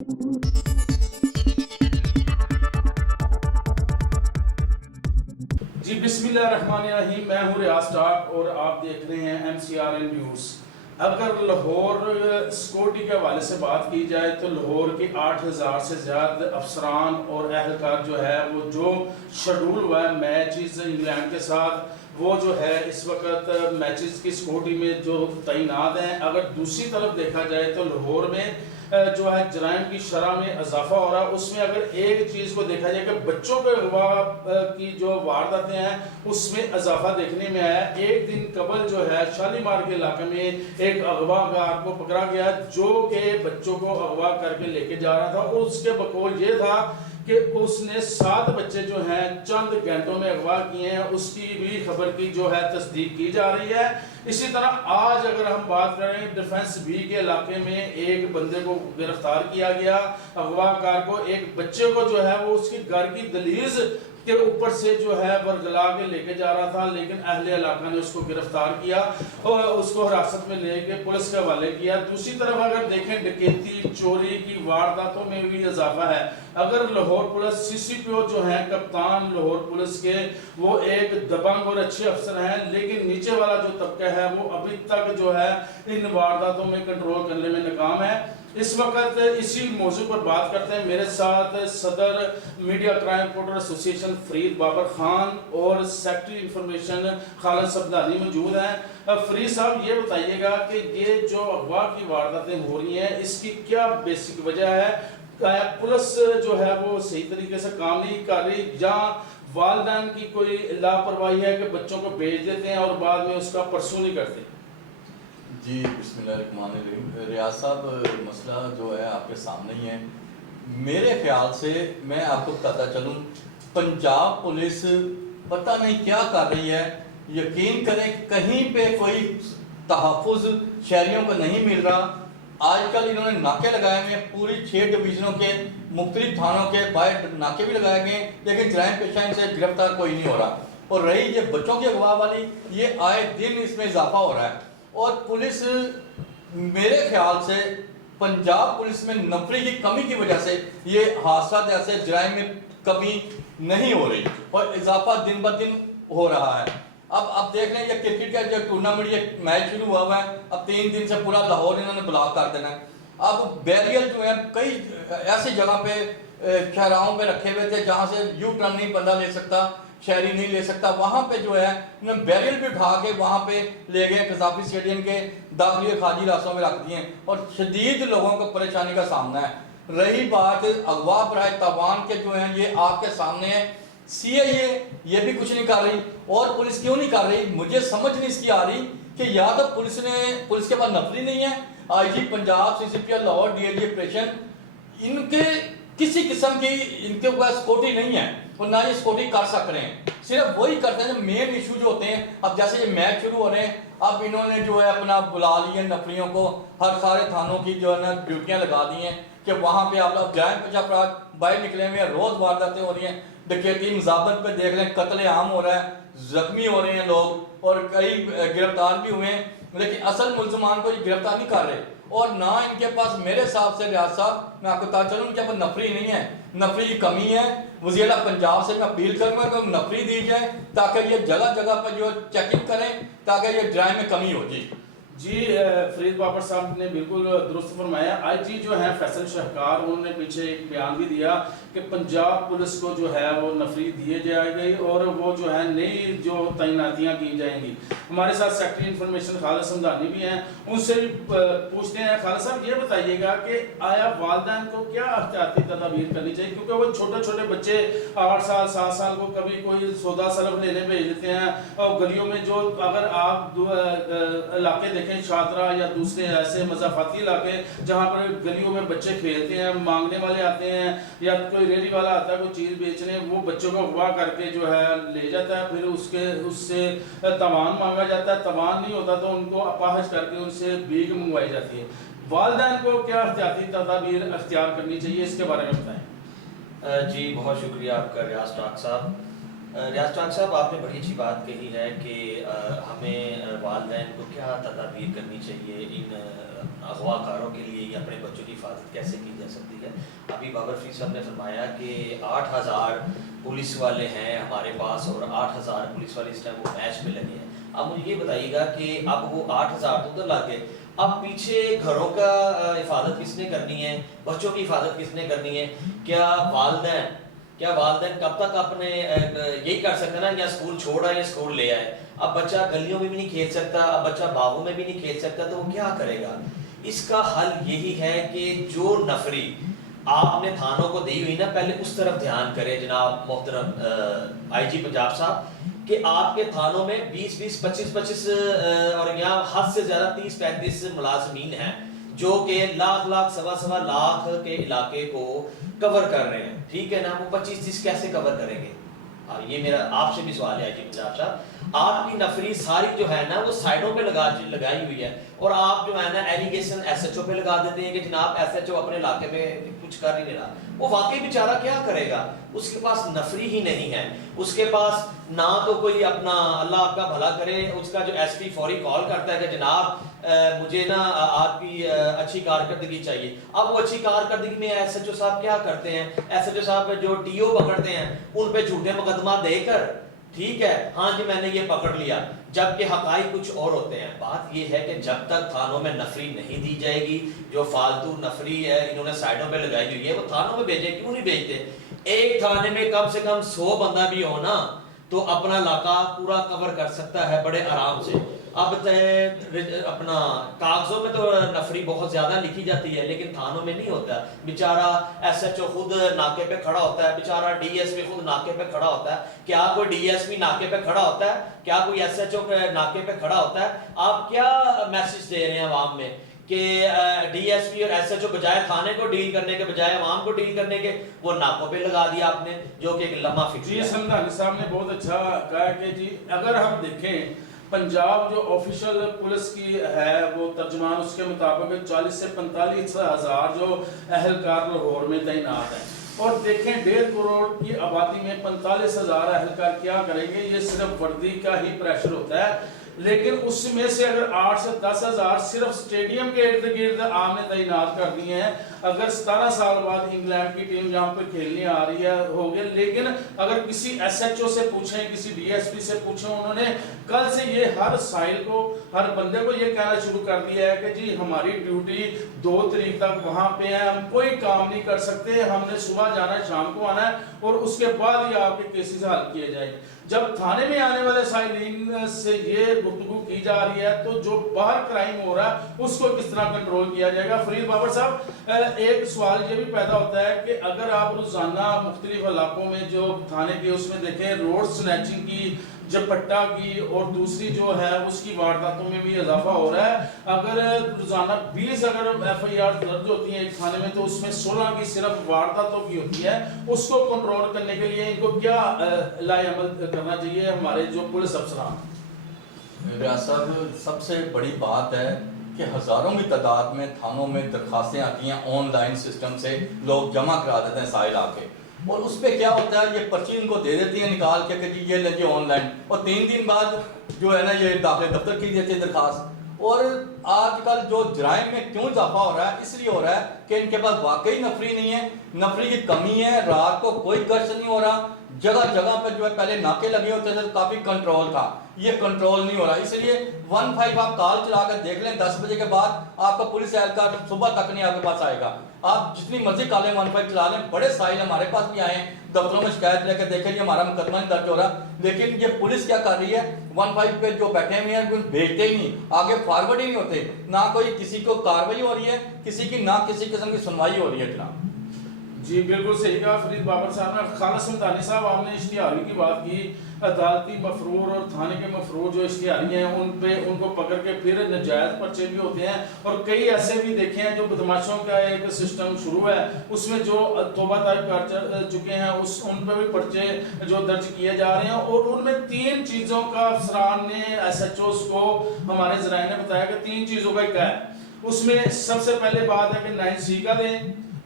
جی بسم اللہ الرحمن الرحیم، میں ہوں ریاض ٹاک اور آپ دیکھ رہے ہیں MCRN نیوز۔ اگر لاہور سیکورٹی کے حوالے سے بات کی جائے تو لاہور کے 8000 سے زیادہ افسران اور اہلکار جو ہے وہ جو شیڈول ہوا ہے میچز انگلینڈ کے ساتھ، وہ جو ہے اس وقت میچز کی سیکورٹی میں جو تعینات ہیں۔ اگر دوسری طرف دیکھا جائے تو لاہور میں جو ہے جرائم کی شرح میں اضافہ ہو رہا ہے۔ اس میں اگر ایک چیز کو دیکھا جائے کہ بچوں کے اغوا کی جو وارداتیں ہیں اس میں اضافہ دیکھنے میں آیا۔ ایک دن قبل جو ہے شالیمار کے علاقے میں ایک اغوا کار کو پکڑا گیا جو کہ بچوں کو اغوا کر کے لے کے جا رہا تھا، اور اس کے بقول یہ تھا کہ اس نے 7 بچے جو ہیں چند گھنٹوں میں اغوا کیے ہیں۔ اس کی بھی خبر کی جو ہے تصدیق کی جا رہی ہے۔ اسی طرح آج اگر ہم بات کریں ڈیفنس بی کے علاقے میں ایک بندے کو گرفتار کیا گیا، اغوا کار کو، ایک بچے کو جو ہے وہ اس کی گھر کی دہلیز کے اوپر سے جو ہے ورگلا کے لے کے جا رہا تھا، لیکن اہل علاقہ نے اس کو گرفتار کیا اور اس کو حراست میں لے کے پولیس کے حوالے کیا۔ دوسری طرف اگر دیکھیں ڈکیتی چوری کی وارداتوں میں بھی اضافہ ہے۔ اگر لاہور پولیس CCPO جو ہیں کپتان لاہور پولیس کے، وہ ایک دبنگ اور اچھے افسر ہیں، لیکن نیچے والا جو طبقہ ہے وہ ابھی تک جو ہے ان وارداتوں میں کنٹرول کرنے میں ناکام ہے۔ اس وقت اسی موضوع پر بات کرتے ہیں۔ میرے ساتھ صدر میڈیا کرائم رپورٹر ایسوسی ایشن فرید بابر خان اور سیکرٹری انفارمیشن خالد صفدانی موجود ہیں۔ فرید صاحب یہ بتائیے گا کہ یہ جو اغوا کی وارداتیں ہو رہی ہیں اس کی کیا بیسک وجہ ہے؟ پولیس جو ہے وہ صحیح طریقے سے کام نہیں کر رہی، یا والدین کی کوئی لاپرواہی ہے کہ بچوں کو بھیج دیتے ہیں اور بعد میں اس کا پرسو نہیں کرتے؟ جی بسم اللہ الرحمن الرحیم۔ ریاض صاحب، مسئلہ جو ہے آپ کے سامنے ہی ہے۔ میرے خیال سے میں آپ کو بتاتا چلوں، پنجاب پولیس پتہ نہیں کیا کر رہی ہے۔ یقین کریں کہیں پہ کوئی تحفظ شہریوں کو نہیں مل رہا۔ آج کل انہوں نے ناکے لگائے ہوئے ہیں، پوری 6 ڈویژنوں کے مختلف تھانوں کے باہر ناکے بھی لگائے گئے ہیں، لیکن جرائم پیشہ ان سے گرفتار کوئی نہیں ہو رہا۔ اور رہی یہ بچوں کی اغوا والی، یہ آئے دن اس میں اضافہ ہو رہا ہے۔ اور پولیس میرے خیال سے پنجاب پولیس میں نفری کی کمی کی وجہ سے یہ حادثات ایسے جرائم میں کمی نہیں ہو رہی اور اضافہ دن بہ دن ہو رہا ہے۔ اب دیکھ رہے ہیں یہ کرکٹ کا جو ٹورنامنٹ، یہ میچ شروع ہوا ہے، اب 3 دن سے پورا لاہور انہوں نے بلاک کر دینا ہے۔ اب بیریئر جو ہے کئی ایسی جگہ پہ شہراہوں پہ رکھے ہوئے تھے جہاں سے یو ٹرن نہیں بندہ لے سکتا، شہری نہیں لے سکتا، وہاں پہ جو ہے انہوں نے بیریل بھی اٹھا کے وہاں پہ لے گئے، قذافی اسٹیڈیم کے داخلی خارجی راستوں میں رکھ دیے اور شدید لوگوں کو پریشانی کا سامنا ہے۔ رہی بات اغوا برائے تاوان کے جو ہیں، یہ آپ کے سامنے ہے۔ CIA یہ بھی کچھ نہیں کر رہی، اور پولیس کیوں نہیں کر رہی؟ مجھے سمجھ نہیں اس کی آ رہی کہ یا تو پولیس کے پاس نفری نہیں ہے، IG Punjab, CCPO Lahore, DLG operation, ان کے کسی قسم کی ان کے پاس سیکورٹی نہیں ہے اور نہ یہ سیکورٹی کر سک رہے ہیں۔ صرف وہی کرتے ہیں جو مین ایشو جو ہوتے ہیں۔ اب جیسے یہ میچ شروع ہو رہے ہیں، اب انہوں نے جو ہے اپنا بلا لیے نفریوں کو، ہر سارے تھانوں کی جو ہے نا ڈیوٹیاں لگا دی ہیں کہ وہاں پہ آپ لوگ جرائم پیشہ افراد باہر نکلے ہوئے ہیں، روز وارداتیں ہو رہی ہیں، ڈکیتی مذابت پہ دیکھ لیں، قتل عام ہو رہا ہے، زخمی ہو رہے ہیں لوگ اور کئی گرفتار بھی ہوئے ہیں، لیکن اصل ملزمان کو یہ گرفتار نہیں کر رہے۔ اور نہ ان کے پاس، میرے حساب سے ریاض صاحب میں آپ کو بتا چلوں، ان کے پاس نفری نہیں ہے، نفری کی کمی ہے۔ وزیر اعلیٰ پنجاب سے میں اپیل کروں گا کہ نفری دی جائے تاکہ یہ جگہ جگہ پر جو چیکنگ کریں تاکہ یہ جرائم میں کمی ہو۔ جی فرید بابر صاحب نے بالکل درست فرمایا۔ IG جو ہیں فیصل شہکار، انہوں نے پیچھے ایک بیان بھی دیا کہ پنجاب پولیس کو جو ہے وہ نفری دیے جائے گی اور وہ جو ہے نئی جو تعیناتیاں کی جائیں گی۔ ہمارے ساتھ سیکرٹری انفارمیشن خالد صفدانی بھی ہیں، ان سے بھی پوچھتے ہیں۔ خالد صاحب یہ بتائیے گا کہ آیا والدین کو کیا احتیاطی تدابیر کرنی چاہیے؟ کیونکہ وہ چھوٹے چھوٹے بچے 8 سال 7 سال کو کبھی کوئی سودا سلف لینے بھیج دیتے ہیں، اور گلیوں میں جو اگر آپ علاقے دیکھیں شادرہ یا دوسرے ایسے مضافاتی علاقے جہاں پر گلیوں میں بچے کھیلتے ہیں، مانگنے والے آتے ہیں یا کوئی ریڑھی والا آتا ہے کوئی چیز بیچنے، وہ بچوں کو اغوا کر کے جو ہے لے جاتا ہے، پھر اس سے تاوان مانگا جاتا ہے، تاوان نہیں ہوتا تو ان کو اپاہج کر کے ان سے بھیک منگوائی جاتی ہے۔ والدین کو کیا احتیاطی تدابیر اختیار کرنی چاہیے، اس کے بارے میں بتائیں۔ جی بہت شکریہ آپ کا ریاض ٹاک صاحب۔ ریاض ڈاکٹر صاحب، آپ نے بڑی اچھی بات کہی ہے کہ ہمیں والدین کو کیا تدابیر کرنی چاہیے ان اغوا کاروں کے لیے، یا اپنے بچوں کی حفاظت کیسے کی جا سکتی ہے. ابھی بابر فرید صاحب نے فرمایا کہ 8,000 پولیس والے ہیں ہمارے پاس، اور 8,000 پولیس والے اس ٹائم وہ میچ میں لگے ہیں. اب مجھے یہ بتائیے گا کہ اب وہ 8,000 تو لگ گئے، اب پیچھے گھروں کا حفاظت کس نے کرنی ہے، بچوں کی حفاظت کس نے کرنی ہے؟ کیا والدین کب تک اپنے یہی کر سکتے نا، یا اسکول چھوڑ آئے یا اسکول لے آئے؟ اب بچہ گلیوں میں بھی نہیں کھیل سکتا، اب بچہ باغوں میں بھی نہیں کھیل سکتا، تو وہ کیا کرے گا؟ اس کا حل یہی ہے کہ جو نفری آپ نے تھانوں کو دی ہوئی نا، پہلے اس طرف دھیان کرے جناب محترم آئی جی پنجاب صاحب، کہ آپ کے تھانوں میں 20-20 25-25 اور یہاں حد سے زیادہ 30-35 ملازمین ہیں جو کہ لاکھ سوا لاکھ کے علاقے کو کور کر رہے ہیں. ٹھیک ہے نا، وہ 25-30 کیسے کور کریں گے؟ یہ میرا آپ سے بھی سوال ہے جی پنجاب صاحب. آپ کی نفری ساری جو ہے نا وہ سائڈوں پہ لگائی ہوئی ہے، اور آپ جو ہے نا ایلیگیشن ایس ایچ او پہ لگا دیتے ہیں کہ جناب ایس ایچ او اپنے علاقے میں کچھ کر ہی نہیں رہا. وہ واقعی بیچارہ کیا کرے گا؟ اس کے پاس نفری ہی نہیں ہے، اس کے پاس نہ تو کوئی اپنا، اللہ آپ کا بھلا کرے، اس کا جو ایس پی فوری کال کرتا ہے کہ جناب مجھے نا آپ کی اچھی کارکردگی چاہیے. اب وہ اچھی کارکردگی میں ایس ایچ او صاحب کیا کرتے ہیں؟ ایس ایچ او صاحب جو ٹی او پکڑتے ہیں ان پہ جھوٹے مقدمہ دے کر، ٹھیک ہے ہاں جی میں نے یہ پکڑ لیا، جبکہ حقائق کچھ اور ہوتے ہیں. بات یہ ہے کہ جب تک تھانوں میں نفری نہیں دی جائے گی، جو فالتو نفری ہے انہوں نے سائڈوں پہ لگائی ہوئی ہے، وہ تھانوں میں بھیجے. کیوں نہیں بھیجتے؟ ایک تھانے میں کم سے کم 100 بندہ بھی ہو نا تو اپنا علاقہ پورا کور کر سکتا ہے بڑے آرام سے. اب اپنا کاغذوں میں تو نفری بہت زیادہ لکھی جاتی ہے، لیکن تھانوں میں نہیں ہوتا. بیچارہ ایس ایچ او خود ناکے پہ کھڑا ہوتا ہے، بیچارہ ڈی ایس پی خود ناکے پہ کھڑا ہوتا ہے. کیا کوئی ڈی ایس پی ناکے پہ کھڑا ہوتا ہے؟ کیا کوئی ایس ایچ او ناکے پہ کھڑا ہوتا ہے؟ آپ کیا میسج دے رہے ہیں عوام میں کہ ڈی ایس پی اور ایس ایچ او بجائے تھانے کو ڈیل کرنے کے، بجائے عوام کو ڈیل کرنے کے، وہ ناکوں پہ لگا دیا آپ نے، جو کہ ایک لمحہ فکر جی سمدھانی صاحب نے بہت اچھا کہا کہ جی اگر ہم دیکھیں پنجاب جو آفیشل پولیس کی ہے وہ ترجمان اس کے مطابق 40 سے 45 ہزار جو اہلکار لاہور میں تعینات ہیں، اور دیکھیں 1.5 کروڑ کی آبادی میں 45 ہزار اہلکار کیا کریں گے؟ یہ صرف وردی کا ہی پریشر ہوتا ہے. لیکن اس میں سے اگر 8 سے 10 ہزار صرف سٹیڈیم کے ارد گرد عام نے تعینات کر دیے ہیں. اگر 17 سال بعد انگلینڈ کی ٹیم جہاں پہ کھیلنے آ رہی ہے ہوگی، لیکن اگر کسی ایس ایچ او سے پوچھیں، کسی ڈی ایس پی سے پوچھیں، انہوں نے کل سے یہ ہر سائل کو، ہر بندے کو یہ کہنا شروع کر دیا ہے کہ جی ہماری ڈیوٹی 2 تاریخ تک وہاں پہ ہے، ہم کوئی کام نہیں کر سکتے، ہم نے صبح جانا ہے شام کو آنا ہے، اور اس کے بعد ہی آپ کے کیسز حل کیے جائیں گے. جب تھانے میں آنے والے سائلین سے یہ گفتگو کی جا رہی ہے تو جو باہر کرائم ہو رہا ہے اس کو کس طرح کنٹرول کیا جائے گا؟ فرید بابر صاحب، ایک سوال یہ بھی پیدا ہوتا ہے کہ اگر آپ روزانہ مختلف علاقوں میں جو تھانے کے اس میں دیکھیں روڈ سنیچنگ کی، جپٹا کی، اور دوسری جو ہے اس کی وارداتوں میں بھی اضافہ ہو رہا ہے. اگر روزانہ 20 اگر ایف آئی آر درج ہوتی ہیں ایک تھانے میں تو اس میں 16 کی صرف وارداتوں کی ہوتی ہے. اس کو کنٹرول کرنے کے لیے ان کو کیا لائے عمل کرنا چاہیے ہمارے جو پولیس افسران؟ ریاض صاحب، سب سے بڑی بات ہے کہ ہزاروں کی تعداد میں تھانوں میں درخواستیں آتی ہیں، آن لائن سسٹم سے لوگ جمع کرا دیتے ہیں سائل آ کے، اور اس پہ کیا ہوتا ہے یہ پرچی ان کو دے دیتی ہیں نکال کے کہ جی یہ لے جی آن لائن، اور 3 دن بعد جو ہے نا یہ داخلے دفتر کی دیتی ہے درخواست. اور آج کل جو جرائم میں کیوں اضافہ ہو رہا ہے؟ اس لیے ہو رہا ہے کہ ان کے پاس واقعی نفری نہیں ہے، نفری کی کمی ہے، رات کو کوئی گشت نہیں ہو رہا. جگہ جگہ پہ جو ہے پہلے ناکے لگے ہوتے تھے تو کافی کنٹرول تھا، یہ کنٹرول نہیں ہو رہا. اس لیے 15 آپ کال چلا کر دیکھ لیں، 10 بجے کے بعد آپ کا پولیس اہلکار صبح تک نہیں آپ کے پاس آئے گا. آپ جتنی مرضی کالیں 15 چلا لیں، بڑے سائل ہمارے پاس بھی آئے ہیں دفتروں میں شکایت لے کے دیکھیں جی ہمارا مقدمہ نہیں درج ہو رہا، لیکن یہ پولیس کیا کر رہی ہے 15 پہ جو بیٹھے ہوئے ہیں کوئی بھیجتے ہی نہیں، آگے فارورڈ ہی نہیں ہوتے، نہ کوئی کسی کو کارروائی ہو رہی ہے، کسی کی نہ کسی قسم کی سنوائی ہو رہی ہے. جناب جی بالکل صحیح کہا فرید بابر صاحب نے. خالد سمدھانی صاحب، آپ نے اشتہاری کی بات کی، عدالتی مفرور اور تھانے کے مفرور جو اشتہاری ہیں ان کو پکڑ کے پھر نجائز پرچے بھی ہوتے ہیں، اور کئی ایسے بھی دیکھے ہیں جو بدماشوں کا ایک سسٹم شروع ہے، اس میں جو توبہ طائب کر چکے ہیں ان پہ بھی پرچے جو درج کیے جا رہے ہیں. اور ان میں 3 چیزوں کا افسران نے، ایس ایچ اوز کو ہمارے ذرائع نے بتایا کہ 3 چیزوں کا ایک ہے. اس میں سب سے پہلے بات ہے کہ 9C کا دیں،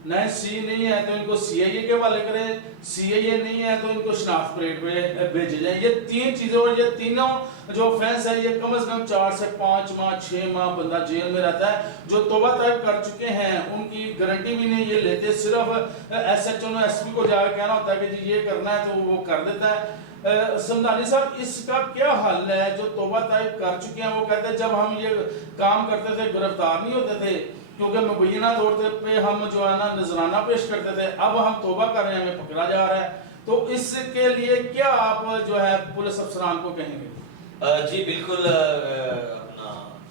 نئے سی نہیں ہے تو ان کو سی آئی اے کے حوالے کریں, سی آئی اے نہیں ہے تو ان کو شناخت پریڈ پہ بھیجے جائیں. یہ تین چیزیں, اور یہ تینوں جو آفینس ہے یہ کم از کم 4 سے 5 ماہ 6 ماہ بندہ جیل میں رہتا ہے. جو توبہ طائب کر چکے ہیں ان کی گارنٹی بھی نہیں یہ لیتے, صرف S H O S P کو جا کے کہنا ہوتا ہے کہ جی یہ کرنا ہے تو وہ کر دیتا ہے. سمدانی صاحب اس کا کیا حل ہے؟ جو توبہ طائب کر چکے ہیں وہ کہتے ہیں جب ہم یہ کام کرتے تھے گرفتار نہیں ہوتے تھے کیونکہ مبینہ طور پہ ہم جو ہے نا نذرانہ پیش کرتے تھے, اب ہم توبہ کر رہے ہیں ہمیں پکڑا جا رہا ہے, تو اس کے لیے کیا آپ جو ہے پولیس افسران کو کہیں گے؟ جی بالکل,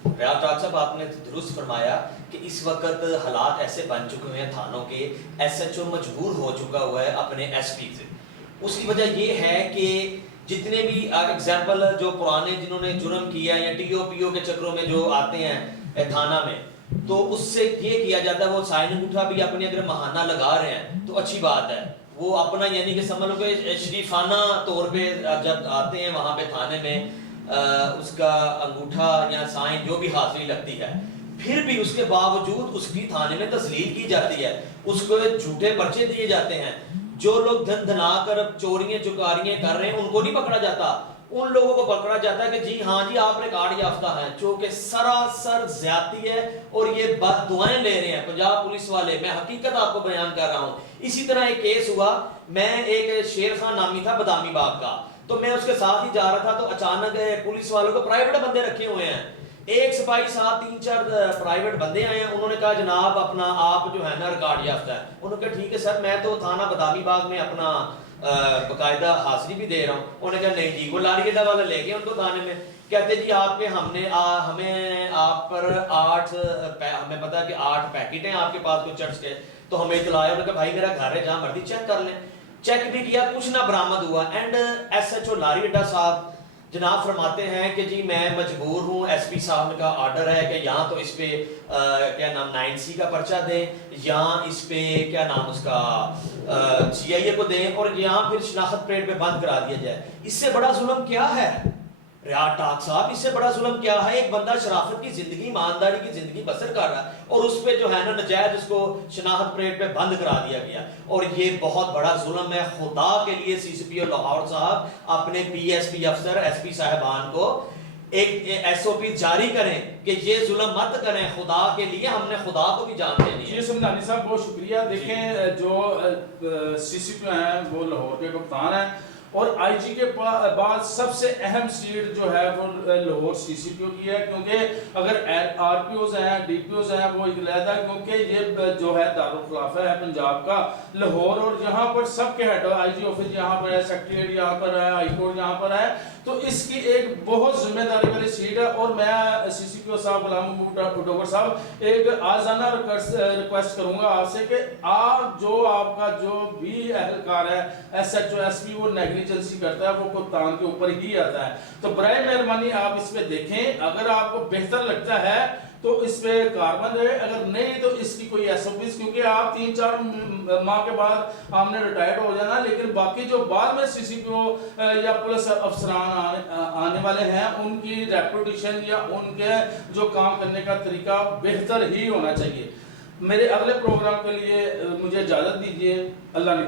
ریاض ڈاکٹر صاحب آپ نے درست فرمایا کہ اس وقت حالات ایسے بن چکے ہوئے ہیں تھانوں کے, ایس ایچ او مجبور ہو چکا ہوا ہے اپنے ایس پی سے. اس کی وجہ یہ ہے کہ جتنے بھی ایگزامپل جو پرانے جنہوں نے جرم کیا یا ٹی او پی او کے چکروں میں جو آتے ہیں تھانہ میں, تو اس سے یہ کیا جاتا ہے وہ سائن انگوٹھا بھی اپنی اگر ماہانہ لگا رہے ہیں تو اچھی بات ہے, وہ اپنا یعنی کہ سمجھ لو کہ شریفانہ طور پہ جب آتے ہیں وہاں پہ تھانے میں اس کا انگوٹھا یا سائن جو بھی حاضری لگتی ہے, پھر بھی اس کے باوجود اس کی تھانے میں تسلیل کی جاتی ہے, اس کو جھوٹے پرچے دیے جاتے ہیں. جو لوگ دھن دھنا کر چوریاں چکاریاں کر رہے ہیں ان کو نہیں پکڑا جاتا, ان لوگوں کو پکڑا جاتا ہے کہ جی ہاں جی آپ ریکارڈ یافتہ ہیں, جو کہ سراسر زیادتی ہے اور یہ بد دعائیں لے رہے ہیں پنجاب پولیس والے. میں حقیقت آپ کو بیان کر رہا ہوں. اسی طرح ایک کیس ہوا, میں ایک شیر خان نامی تھا بادامی باغ کا, تو میں اس کے ساتھ ہی جا رہا تھا, تو اچانک پولیس والوں کو پرائیویٹ بندے رکھے ہوئے ہیں, ایک سپاہی ساتھ 3-4 پرائیویٹ بندے آئے ہیں. انہوں نے کہا جناب اپنا آپ جو ہے نا ریکارڈ یافتہ ہے. انہوں نے کہا ٹھیک ہے سر, میں تو تھانہ بادامی باغ میں اپنا باقاعدہ حاضری بھی دے رہا ہوں. انہوں نے کہا نہیں جی, وہ لاری اڈا والا لے گئے ان کو تھانے میں, کہتے جی آپ کے ہمیں آپ پر 8 ہمیں پتا ہے کہ 8 پیکٹ ہیں آپ کے پاس کوئی چرچ کے, تو ہمیں اطلاع ہے. انہوں نے کہا بھائی میرا گھر ہے جہاں مرضی چیک کر لیں. چیک بھی کیا, کچھ نہ برآمد ہوا. اینڈ ایس ایچ او لاری اڈا صاحب جناب فرماتے ہیں کہ جی میں مجبور ہوں, ایس پی صاحب کا آرڈر ہے کہ یا تو اس پہ کیا نام 9C کا پرچہ دیں, یا اس پہ کیا نام اس کا سی آئی اے کو دیں, اور یہاں پھر شناخت پریڈ پہ بند کرا دیا جائے. اس سے بڑا ظلم کیا ہے ریاض ڈاک صاحب؟ اس سے بڑا ظلم کیا ہے؟ ایک بندہ شرافت کی زندگی, ایمانداری کی زندگی بسر کر رہا ہے اور اس پہ جو ہے نا نجائز اس کو شناخت پریڈ پہ بند کرا دیا گیا, اور یہ بہت بڑا ظلم ہے. خدا کے لیے سی سی پی او لاہور صاحب اپنے پی ایس پی افسر ایس پی صاحبان کو ایک ایس او پی جاری کریں کہ یہ ظلم مت کریں. خدا کے لیے ہم نے خدا کو بھی جان دینی ہے. جی سمدانی صاحب بہت شکریہ. دیکھیں جو سی سی پی ہیں وہ لاہور کے کپتان ہیں, اور آئی جی کے بعد سب سے اہم سیٹ جو ہے وہ لاہور سی سی پی او کی ہے, کیونکہ اگر آر پی اوز ہیں ڈی پی اوز ہیں وہ علیحدہ, کیونکہ یہ جو ہے دارالخلافہ ہے پنجاب کا لاہور, اور یہاں پر سب کے ہیڈ آئی جی آفس یہاں پر ہے, سیکریٹریٹ یہاں پر ہے, ہائی کورٹ یہاں پر ہے, تو اس کی ایک بہت ذمہ داری والی سیٹ ہے. اور میں سی سی پی او صاحب غلام محمود ڈوگر صاحب ایک آزانہ ریکویسٹ کروں گا آپ سے کہ آپ جو آپ کا جو بھی اہلکار ہے S H O S P وہ نیگلیجنسی کرتا ہے وہ کپتان کے اوپر ہی آتا ہے, تو برائے مہربانی آپ اس پہ دیکھیں. اگر آپ کو بہتر لگتا ہے تو اس پہ کاربن رہے, اگر نہیں تو اس کی کوئی ایس او پیز, کیونکہ آپ 3-4 ماہ کے بعد آپ نے ریٹائرڈ ہو جانا, لیکن باقی جو بعد میں سی سی پی او یا پولیس افسران آنے والے ہیں ان کی ریپوٹیشن یا ان کے جو کام کرنے کا طریقہ بہتر ہی ہونا چاہیے. میرے اگلے پروگرام کے لیے مجھے اجازت دیجیے. اللہ نے